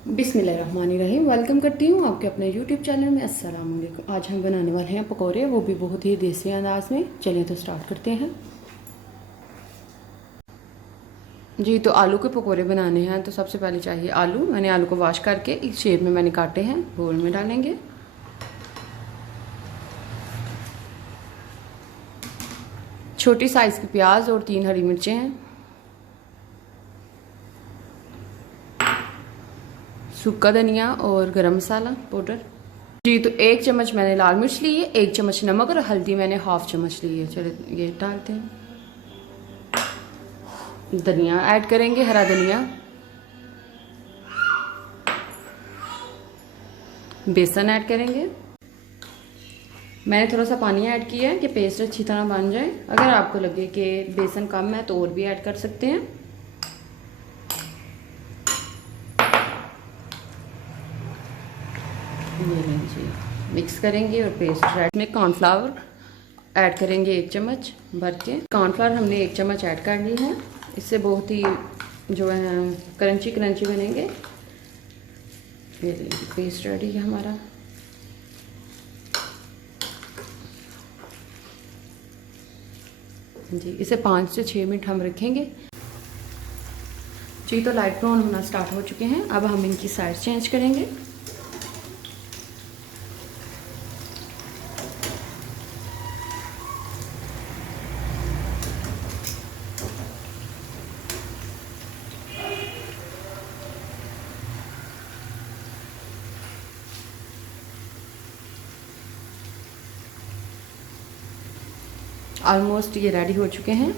बिस्मिल्लाहिर्रहमानिर्रहीम। वेलकम करती हूँ आपके अपने यूट्यूब चैनल में। अस्सलाम वालेकुम। आज हम बनाने वाले हैं पकौड़े, वो भी बहुत ही देसी अंदाज में। चलिए तो स्टार्ट करते हैं। जी, तो आलू के पकौड़े बनाने हैं तो सबसे पहले चाहिए आलू। मैंने आलू को वॉश करके इस शेप में मैंने काटे हैं, बोल में डालेंगे। छोटी साइज़ की प्याज और 3 हरी मिर्चें हैं। सूखा धनिया और गरम मसाला पाउडर। जी, तो 1 चम्मच मैंने लाल मिर्च ली है, 1 चम्मच नमक और हल्दी मैंने हाफ चम्मच ली है। चलिए ये डालते हैं। धनिया ऐड करेंगे, हरा धनिया। बेसन ऐड करेंगे। मैंने थोड़ा सा पानी ऐड किया है कि पेस्ट अच्छी तरह बन जाए। अगर आपको लगे कि बेसन कम है तो और भी ऐड कर सकते हैं। ये लीजिए, मिक्स करेंगे और पेस्ट रेड में कॉर्नफ्लावर ऐड करेंगे 1 चम्मच भर के। कॉर्नफ्लावर हमने 1 चम्मच ऐड कर ली है। इससे बहुत ही जो है क्रंची क्रंची बनेंगे। ये लीजिए, पेस्ट रेडी है हमारा। जी, इसे 5 से 6 मिनट हम रखेंगे। जी, तो लाइट ब्राउन होना स्टार्ट हो चुके हैं। अब हम इनकी साइड चेंज करेंगे। ऑलमोस्ट ये रेडी हो चुके हैं।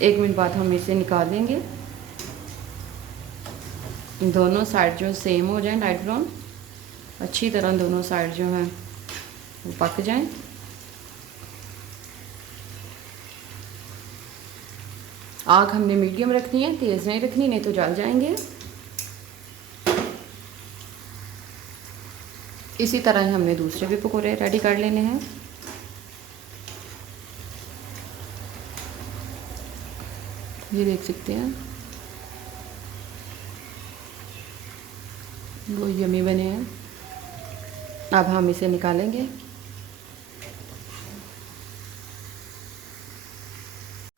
1 मिनट बाद हम इसे निकाल देंगे। दोनों साइड जो सेम हो जाए, लाइट ब्राउन, अच्छी तरह दोनों साइड जो है वो पक जाएं। आग हमने मीडियम रखनी है, तेज़ नहीं रखनी, नहीं तो जल जाएंगे। इसी तरह हमने दूसरे भी पकौड़े रेडी कर लेने हैं। ये देख सकते हैं, वो यमी बने हैं। अब हम इसे निकालेंगे।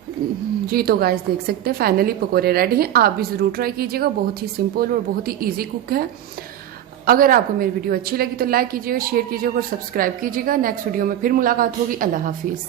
जी, तो गाइस देख सकते हैं फाइनली पकौड़े रेडी हैं। आप भी ज़रूर ट्राई कीजिएगा। बहुत ही सिंपल और बहुत ही इजी कुक है। अगर आपको मेरी वीडियो अच्छी लगी तो लाइक कीजिएगा, शेयर कीजिएगा और सब्सक्राइब कीजिएगा। नेक्स्ट वीडियो में फिर मुलाकात होगी। अल्लाह हाफिज़।